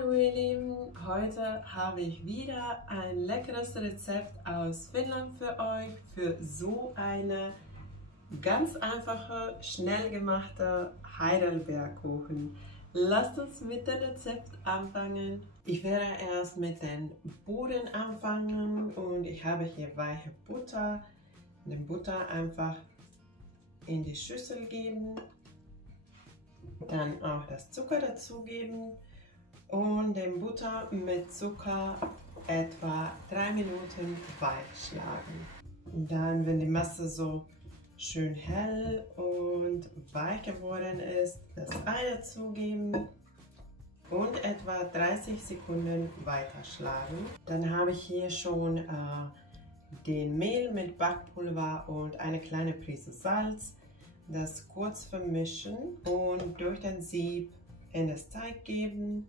Hallo ihr Lieben, heute habe ich wieder ein leckeres Rezept aus Finnland für euch, für so eine ganz einfache, schnell gemachte Heidelbeerkuchen. Lasst uns mit dem Rezept anfangen. Ich werde erst mit den Boden anfangen und ich habe hier weiche Butter. Den Butter einfach in die Schüssel geben, dann auch das Zucker dazugeben und den Butter mit Zucker etwa 3 Minuten weich schlagen. Dann, wenn die Masse so schön hell und weich geworden ist, das Ei dazugeben und etwa 30 Sekunden weiter schlagen. Dann habe ich hier schon den Mehl mit Backpulver und eine kleine Prise Salz. Das kurz vermischen und durch den Sieb in das Teig geben.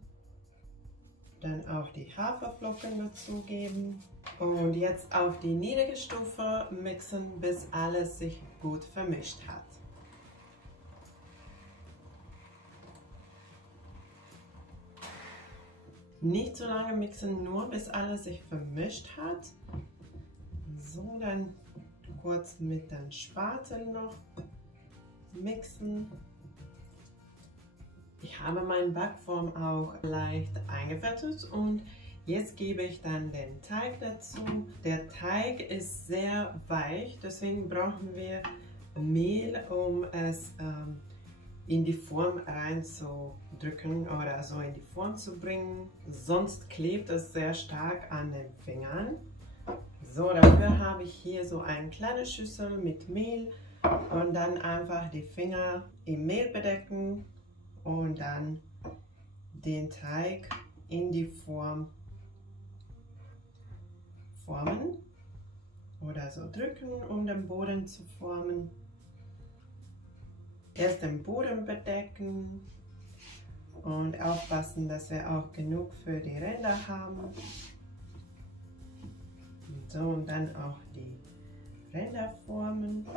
Dann auch die Haferflocken dazugeben und jetzt auf die niedrige Stufe mixen, bis alles sich gut vermischt hat. Nicht zu lange mixen, nur bis alles sich vermischt hat. So, dann kurz mit dem Spatel noch mixen. Ich habe meine Backform auch leicht eingefettet und jetzt gebe ich dann den Teig dazu. Der Teig ist sehr weich, deswegen brauchen wir Mehl, um es in die Form reinzudrücken oder so in die Form zu bringen. Sonst klebt es sehr stark an den Fingern. So, dafür habe ich hier so eine kleine Schüssel mit Mehl und dann einfach die Finger im Mehl bedecken und dann den Teig in die Form formen oder so drücken, um den Boden zu formen. Erst den Boden bedecken und aufpassen, dass wir auch genug für die Ränder haben. So, und dann auch die Ränder formen.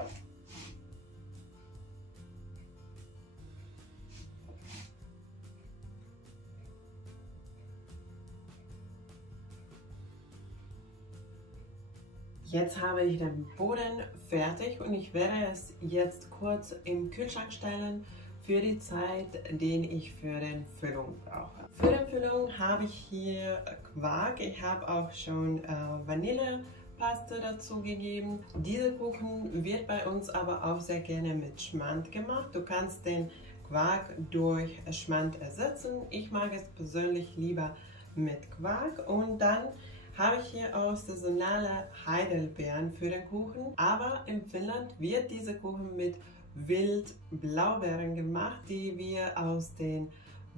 Jetzt habe ich den Boden fertig und ich werde es jetzt kurz im Kühlschrank stellen für die Zeit, die ich für die Füllung brauche. Für die Füllung habe ich hier Quark. Ich habe auch schon Vanillepaste dazu gegeben. Dieser Kuchen wird bei uns aber auch sehr gerne mit Schmand gemacht. Du kannst den Quark durch Schmand ersetzen. Ich mag es persönlich lieber mit Quark und dann habe ich hier auch saisonale Heidelbeeren für den Kuchen, aber in Finnland wird dieser Kuchen mit Wildblaubeeren gemacht, die wir aus dem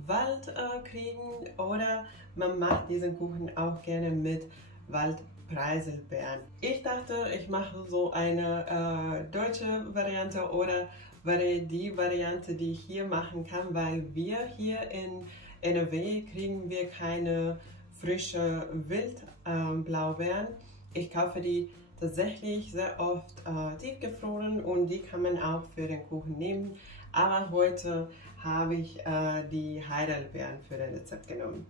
Wald kriegen, oder man macht diesen Kuchen auch gerne mit Waldpreiselbeeren. Ich dachte, ich mache so eine deutsche Variante oder die Variante, die ich hier machen kann, weil wir hier in NRW kriegen wir keine frische Wildblaubeeren. Ich kaufe die tatsächlich sehr oft tiefgefroren und die kann man auch für den Kuchen nehmen. Aber heute habe ich die Heidelbeeren für das Rezept genommen.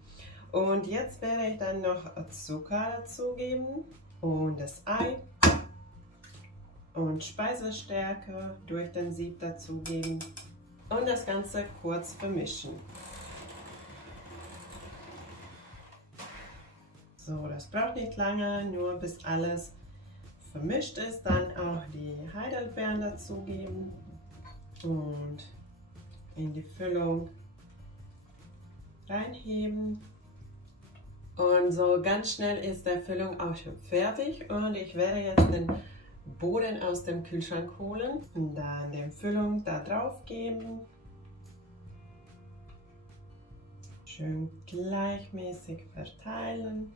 Und jetzt werde ich dann noch Zucker dazugeben und das Ei und Speisestärke durch den Sieb dazugeben und das Ganze kurz vermischen. So, das braucht nicht lange, nur bis alles vermischt ist. Dann auch die Heidelbeeren dazugeben und in die Füllung reinheben. Und so ganz schnell ist die Füllung auch schon fertig und ich werde jetzt den Boden aus dem Kühlschrank holen und dann die Füllung da drauf geben. Schön gleichmäßig verteilen.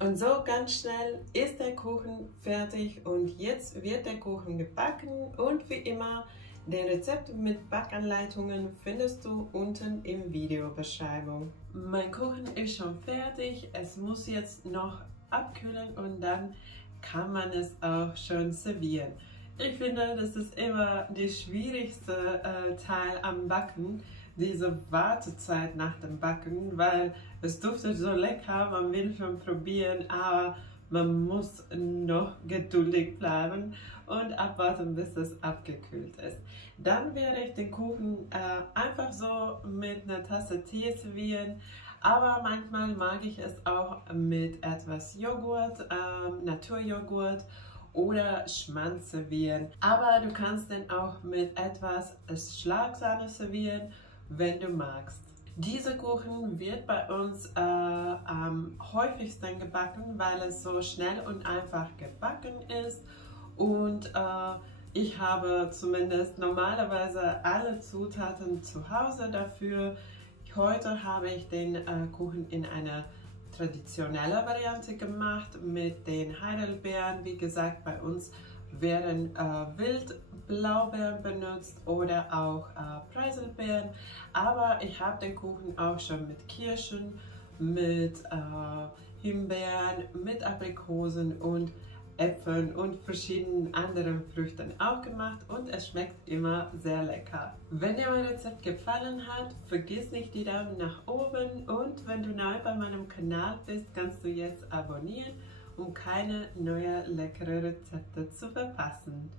Und so ganz schnell ist der Kuchen fertig und jetzt wird der Kuchen gebacken und wie immer, den Rezept mit Backanleitungen findest du unten in Videobeschreibung. Mein Kuchen ist schon fertig, es muss jetzt noch abkühlen und dann kann man es auch schon servieren. Ich finde, das ist immer der schwierigste Teil am Backen, diese Wartezeit nach dem Backen, weil es duftet so lecker, man will schon probieren, aber man muss noch geduldig bleiben und abwarten, bis es abgekühlt ist. Dann werde ich den Kuchen einfach so mit einer Tasse Tee servieren, aber manchmal mag ich es auch mit etwas Joghurt, Naturjoghurt oder Schmand servieren. Aber du kannst den auch mit etwas Schlagsahne servieren, wenn du magst. Dieser Kuchen wird bei uns am häufigsten gebacken, weil es so schnell und einfach gebacken ist und ich habe zumindest normalerweise alle Zutaten zu Hause dafür. Heute habe ich den Kuchen in einer traditionellen Variante gemacht mit den Heidelbeeren. Wie gesagt, bei uns werden Wildblaubeeren benutzt oder auch Preiselbeeren, aber ich habe den Kuchen auch schon mit Kirschen, mit Himbeeren, mit Aprikosen und Äpfeln und verschiedenen anderen Früchten auch gemacht und es schmeckt immer sehr lecker. Wenn dir mein Rezept gefallen hat, vergiss nicht die Daumen nach oben und wenn du neu bei meinem Kanal bist, kannst du jetzt abonnieren, um keine neuen leckeren Rezepte zu verpassen.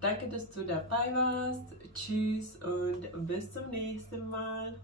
Danke, dass du dabei warst. Tschüss und bis zum nächsten Mal.